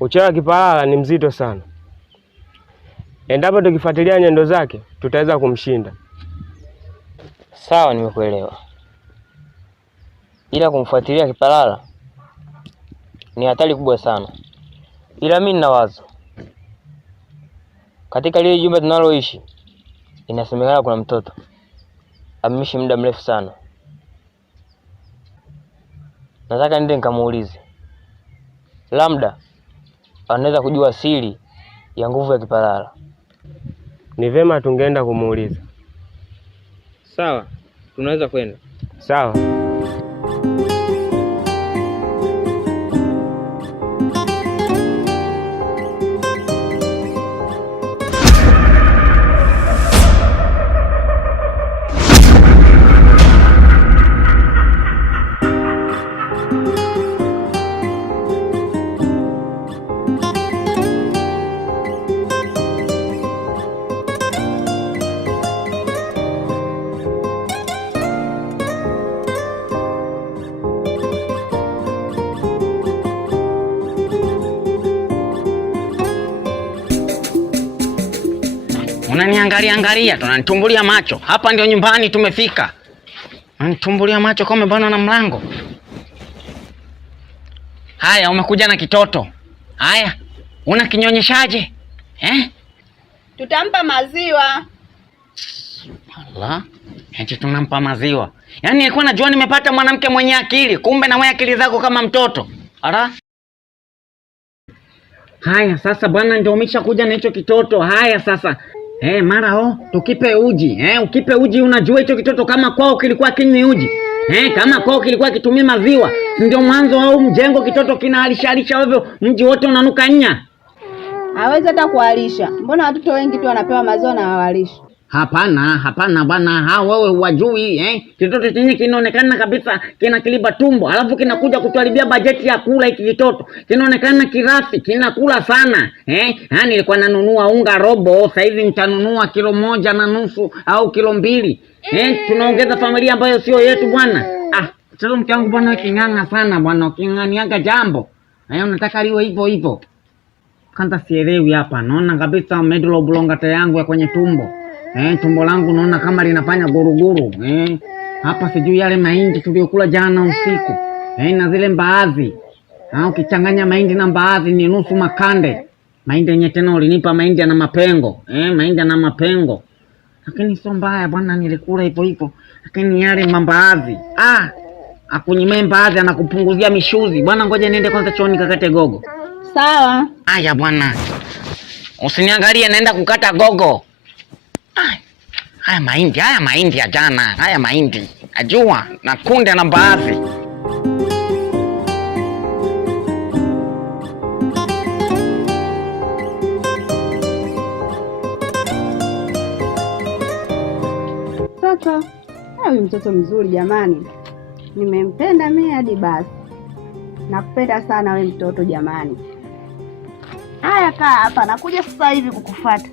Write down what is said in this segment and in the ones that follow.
Uchawi wa Kipalala ni mzito sana. Endapo tukifuatilia nyendo zake, tutaweza kumshinda. Sawa, nimekuelewa. Ila kumfuatilia Kipalala ni hatari kubwa sana. Ila mimi nina wazo. Katika lile jumba tunaloishi, inasemekana kuna mtoto ameishi muda mrefu sana. Nataka nende nikamuulize. Labda anaweza kujua siri ya nguvu ya Kipalala. Ni vema tungeenda kumuuliza. Sawa, tunaweza kwenda. Sawa. Unaniangalia, tunanitumbulia macho. Hapa ndio nyumbani tumefika. Unanitumbulia macho kama bana na mlango. Haya, umekuja na kitoto. Haya, una kinyonyeshaje? Tutampa maziwa. Allah, eti tunampa maziwa. Yaani nilikuwa najua nimepata mwanamke mwenye akili, kumbe na wewe akili zako kama mtoto. Ara? Haya, sasa bwana ndio umeshakuja na hicho kitoto. Haya sasa. Mara tukipe uji. Ukipe uji unajua hicho kitoto kama kwao kilikuwa kinywi uji. Kama kwao kilikuwa kitumia maziwa. Ndio mwanzo au mjengo kitoto kinalisha ovyo, mji wote unanuka nya. Hawezi hata kualisha. Mbona watoto wengi tu wanapewa maziwa na hawalishi? Hapana bwana, wewe huwajui. Kitoto chenye kinaonekana kabisa kina kiliba tumbo, alafu kinakuja kutuharibia bajeti ya kula hiki kitoto. Kinaonekana kirafi, kinakula sana. Nilikuwa nanunua unga robo, sasa hivi nitanunua kilo 1.5 au kilo 2. Tunaongeza familia ambayo sio yetu bwana. Sasa mke wangu bwana kinganga sana bwana, kinganiaga jambo. Unataka liwe hivyo. Kanta sielewi hapa. Naona kabisa medulla oblongata yangu ya kwenye tumbo. Tumbo langu naona kama linafanya guruguru. Hapa sijui yale mahindi tuliyokula jana usiku. Na zile mbaazi. Ukichanganya mahindi na mbaazi ni nusu makande. Mahindi yenyewe tena ulinipa mahindi yana mapengo. Mahindi yana mapengo. Lakini sio mbaya bwana, nilikula hivyo. Lakini yale mbaazi. Akunyime mbaazi anakupunguzia mishuzi. Bwana ngoja niende kwanza chooni kakate gogo. Sawa. Aya bwana. Usiniangalie naenda kukata gogo. Haya mahindi ya jana. Haya mahindi. Ajua na kunde na mbaazi. Sasa, huyu mtoto mzuri jamani. Nimempenda mimi hadi basi. Nakupenda sana wewe mtoto jamani. Haya kaa hapa, nakuja sasa hivi kukufuata.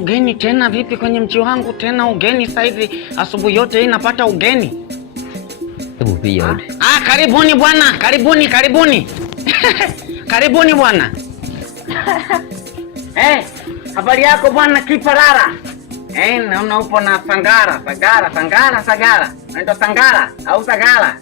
Ugeni tena vipi kwenye mji wangu tena ugeni sasa hivi asubuhi yote hii napata ugeni. Hebu pia hodi. Karibuni bwana, karibuni. Karibuni bwana. Habari yako bwana Kipalala? Naona upo na Sangara. Naitwa Sangara au Sagala?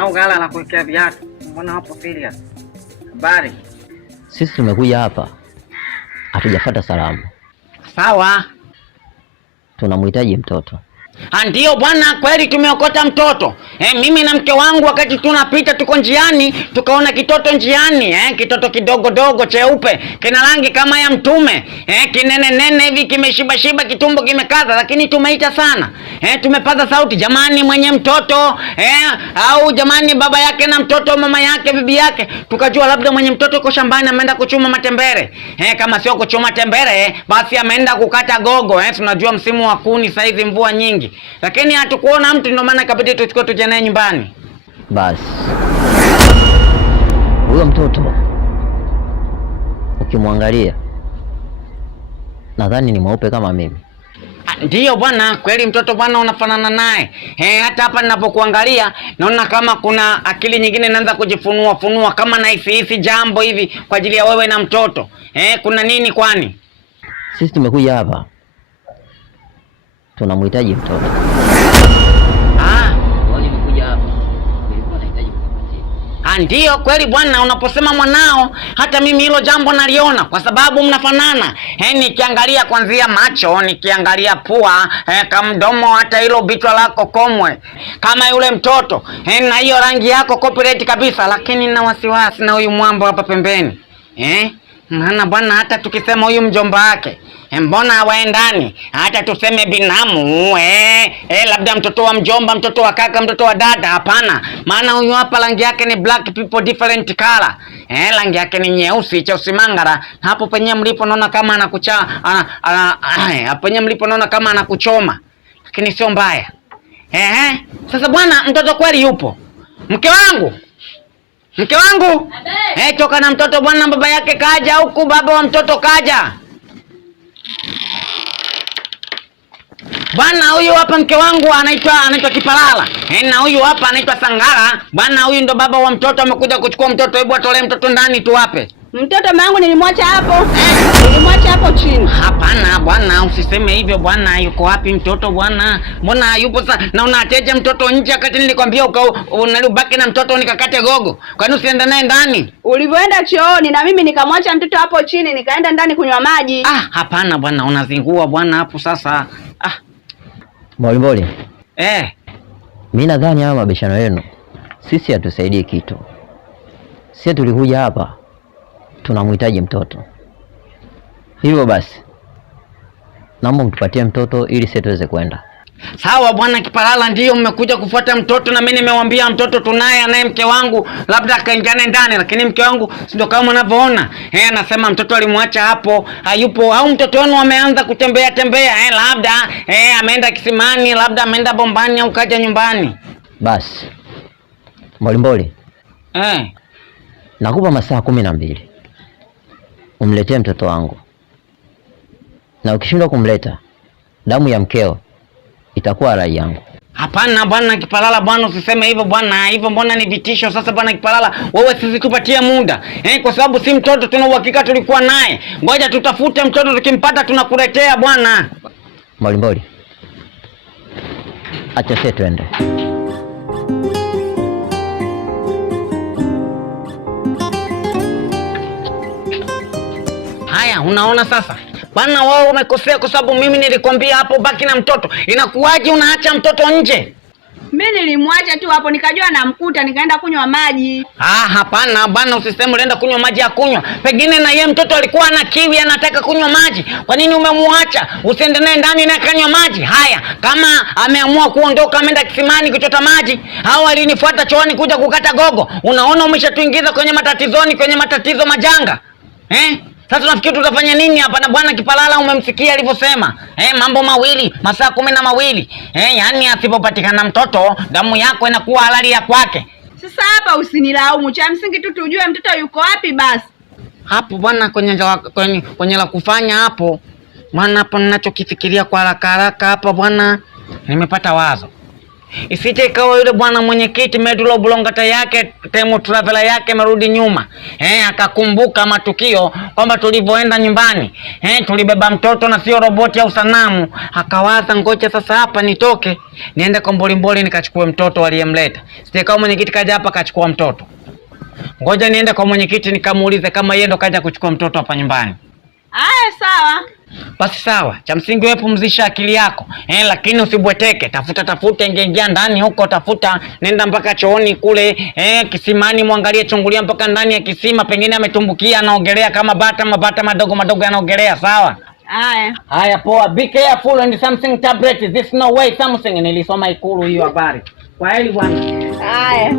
Au gala la kuwekea viatu. Mbona hapo serious? Habari. Sisi tumekuja hapa. Hatujafuata salamu. Sawa. tunamhitaji mtoto. Ndio bwana, kweli tumeokota mtoto. Mimi na mke wangu wakati tunapita tuko njiani tukaona kitoto njiani, kitoto kidogo dogo cheupe, kina rangi kama ya mtume, kinene nene hivi, kimeshiba shiba, kitumbo kimekaza, lakini tumeita sana. Tumepaza sauti, jamani mwenye mtoto, au jamani baba yake na mtoto, mama yake, bibi yake. Tukajua labda mwenye mtoto yuko shambani ameenda kuchuma matembere. Kama sio kuchuma tembere, basi ameenda kukata gogo. Tunajua msimu wa kuni sasa hivi, mvua nyingi. Lakini hatukuona mtu, ndio maana ikabidi tuchukue tuje naye nyumbani. Basi huyo mtoto ukimwangalia nadhani ni mweupe kama mimi. Ndiyo bwana, kweli mtoto bwana unafanana naye. Hata hapa ninapokuangalia naona kama kuna akili nyingine inaanza kujifunua kama na hisi jambo hivi kwa ajili ya wewe na mtoto. Kuna nini kwani? Sisi tumekuja hapa tunamhitaji mtoto. Nimekuja hapa nilikuwa nahitaji kukupatia. Ndio kweli bwana, unaposema mwanao hata mimi hilo jambo naliona kwa sababu mnafanana. Nikiangalia kuanzia macho, nikiangalia pua, kama mdomo, hata hilo bichwa lako komwe kama yule mtoto. Na hiyo rangi yako copyright kabisa, lakini nina wasiwasi na huyu mwambo hapa pembeni. Maana bwana hata tukisema huyu mjomba wake, mbona hawaendani? Hata tuseme binamu, labda mtoto wa mjomba, mtoto wa kaka, mtoto wa dada, hapana. Maana huyu hapa rangi yake ni black people different color. Rangi yake ni nyeusi cheusi mangara. Hapo penye mlipo naona kama penye mlipo naona kama anakuchoma. Lakini sio mbaya. Sasa bwana mtoto kweli yupo. Mke wangu, toka na mtoto bwana, baba yake kaja huku, baba wa mtoto kaja. Bwana huyu hapa mke wangu anaitwa Kipalala. Na huyu hapa anaitwa Sangara. Bwana huyu ndo baba wa mtoto, amekuja kuchukua mtoto. Hebu atolee mtoto ndani tuwape. Mtoto mangu nilimwacha hapo. Nilimwacha hapo chini. Hapana bwana, usiseme hivyo bwana. Yuko wapi mtoto bwana? Mbona hayupo sasa? Na unateja mtoto nje wakati nilikwambia unalibaki na mtoto nikakate gogo. Kwani usienda naye ndani? Ulivyoenda chooni na mimi nikamwacha mtoto hapo chini, nikaenda ndani kunywa maji. Hapana bwana, unazingua bwana hapo sasa. Mbolimboli. Mimi nadhani haya mabishano yenu sisi hatusaidii kitu. Sisi tulikuja hapa tunamhitaji mtoto. Hivyo basi naomba mtupatie mtoto ili sisi tuweze kwenda. Sawa bwana Kipalala, ndio mmekuja kufuata mtoto, na mimi nimewambia mtoto tunaye, anaye mke wangu, labda akaingiane ndani, lakini mke wangu ndio kama unavyoona. Anasema mtoto alimwacha hapo, hayupo. Au mtoto wenu ameanza kutembea, labda ameenda kisimani, labda ameenda bombani au kaja nyumbani. Basi Mbolimboli, nakupa masaa 12 umletee mtoto wangu, na ukishindwa kumleta damu ya mkeo itakuwa rai yangu. Hapana bwana Kipalala, bwana usiseme hivyo bwana. Hivyo mbona ni vitisho sasa bwana Kipalala. Wewe sisi tupatie muda. Kwa sababu si mtoto tuna uhakika tulikuwa naye. Ngoja tutafute mtoto, tukimpata tunakuletea bwana. Mbolimboli, acha sisi twende. Haya, unaona sasa? Bwana wao umekosea kwa sababu mimi nilikwambia hapo baki na mtoto. Inakuwaje unaacha mtoto nje? Mimi nilimwacha tu hapo, nikajua namkuta, nikaenda kunywa maji. Hapana bwana, usiseme unaenda kunywa maji ya kunywa. Pengine na yeye mtoto alikuwa na kiwi anataka kunywa maji. Kwa nini umemwacha? Usiende naye ndani na kanywa maji. Haya, kama ameamua kuondoka ameenda kisimani kuchota maji, au alinifuata chooni kuja kukata gogo. Unaona umeshatuingiza kwenye matatizoni, kwenye matatizo majanga. Sasa tunafikiri tutafanya nini hapa? Na bwana Kipalala umemsikia alivyosema. Mambo mawili, masaa 12. Yaani asipopatikana mtoto, damu yako inakuwa halali ya kwake. Sasa hapa usinilaumu, cha msingi tu tujue mtoto yuko wapi basi. Hapo bwana kwenye la kufanya hapo. Maana hapo ninachokifikiria kwa haraka hapa bwana, nimepata wazo. Isije ikawa yule bwana mwenyekiti Medulo Bulongata yake temu traveler yake merudi nyuma. Akakumbuka matukio kwamba tulivyoenda nyumbani. Tulibeba mtoto na sio roboti au sanamu. Akawaza ngoja sasa hapa nitoke niende kwa Mbolimboli nikachukue mtoto aliyemleta. Isije ikawa mwenyekiti kaja hapa akachukua mtoto. Ngoja niende kwa mwenyekiti nikamuulize kama yeye ndo kaja kuchukua mtoto hapa nyumbani. Sawa. Basi sawa, cha msingi wewe pumzisha akili yako. Lakini usibweteke, tafuta ingia ndani huko, nenda mpaka chooni kule, kisimani muangalie, chungulia mpaka ndani ya kisima, pengine ametumbukia anaogelea kama mabata madogo anaogelea, sawa? Haya poa, be careful and something tablet, this no way something. Nilisoma Ikulu hiyo habari. Kwa heli bwana. Haya.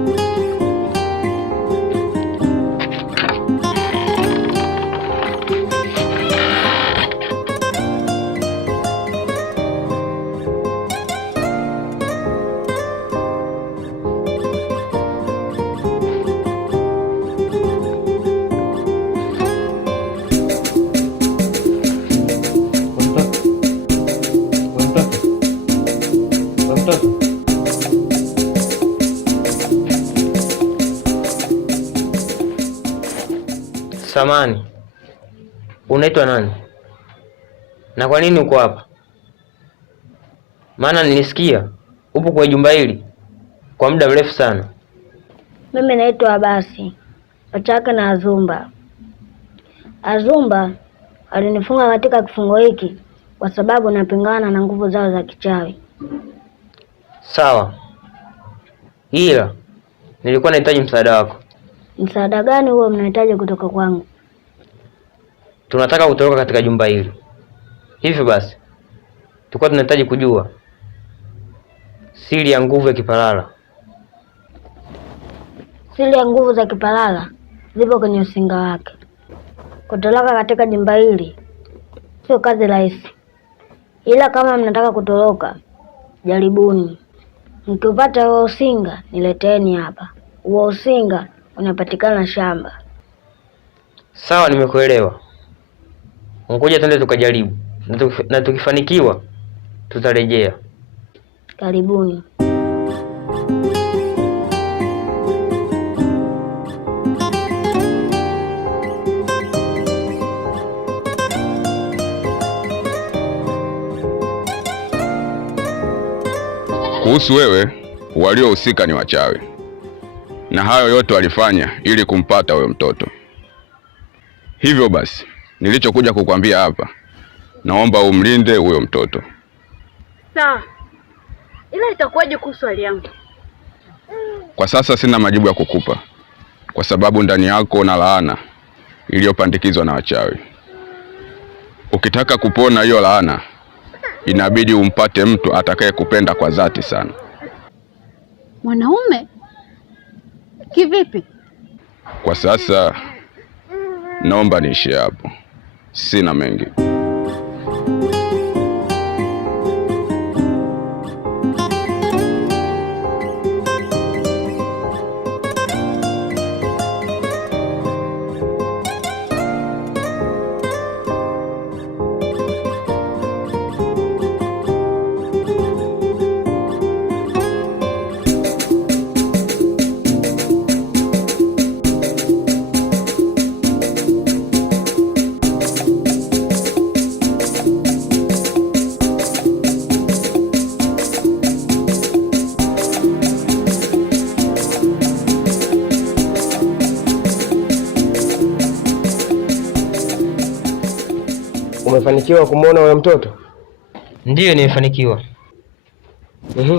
Samani, unaitwa nani? Na kwa nini uko hapa? Maana nilisikia upo kwa jumba hili kwa muda mrefu sana. Mimi naitwa Abasi, Achaka na Azumba. Azumba alinifunga katika kifungo hiki kwa sababu napingana na nguvu zao za kichawi. Sawa, ila nilikuwa nahitaji msaada wako. Msaada gani huo mnahitaji kutoka kwangu? Tunataka kutoroka katika jumba hili. Hivyo basi, tulikuwa tunahitaji kujua siri ya nguvu ya Kipalala. Siri ya nguvu za Kipalala zipo kwenye usinga wake. Kutoroka katika jumba hili sio kazi rahisi, ila kama mnataka kutoroka, jaribuni. Mkipata huo usinga nileteni hapa. Huo usinga unapatikana shamba. Sawa, nimekuelewa. Ngoja twende tukajaribu, na tukifanikiwa tutarejea. Karibuni. Kuhusu wewe, waliohusika ni wachawi, na hayo yote walifanya ili kumpata huyo mtoto. Hivyo basi, nilichokuja kukwambia hapa, naomba umlinde huyo mtoto. Sawa, ila itakuwaje kuhusu swali yangu? Kwa sasa sina majibu ya kukupa, kwa sababu ndani yako na laana iliyopandikizwa na wachawi. Ukitaka kupona hiyo laana, inabidi umpate mtu atakaye kupenda kwa dhati sana. Mwanaume? Kivipi? Kwa sasa naomba niishie hapo, sina mengi. Umefanikiwa kumwona huyo mtoto? Ndiyo, nimefanikiwa.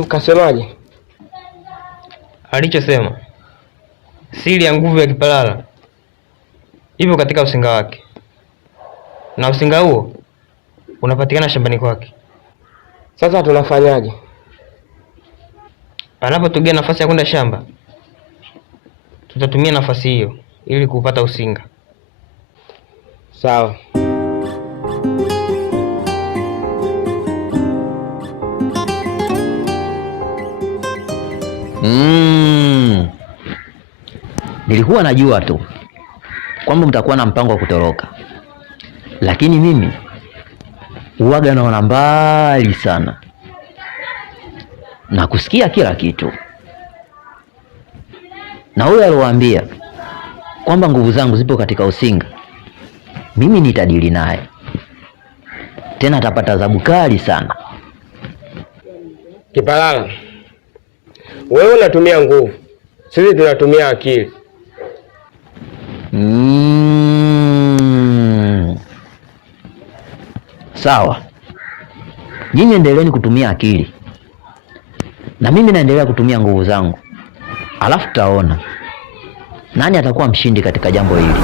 Kasemaje? Alichosema siri ya nguvu ya Kipalala ipo katika usinga wake, na usinga huo unapatikana shambani kwake. Sasa tunafanyaje? Anapotugea nafasi ya kwenda shamba, tutatumia nafasi hiyo ili kupata usinga. Sawa. Nilikuwa najua tu kwamba mtakuwa na mpango wa kutoroka, lakini mimi uwaga naona mbali sana na kusikia kila kitu. Na huyo aliwaambia kwamba nguvu zangu zipo katika usinga, mimi nitadili naye, tena atapata adhabu kali sana. Kipalala, wewe unatumia nguvu, sisi tunatumia akili. Sawa, nyinyi endeleeni kutumia akili na mimi naendelea kutumia nguvu zangu, alafu tutaona nani atakuwa mshindi katika jambo hili.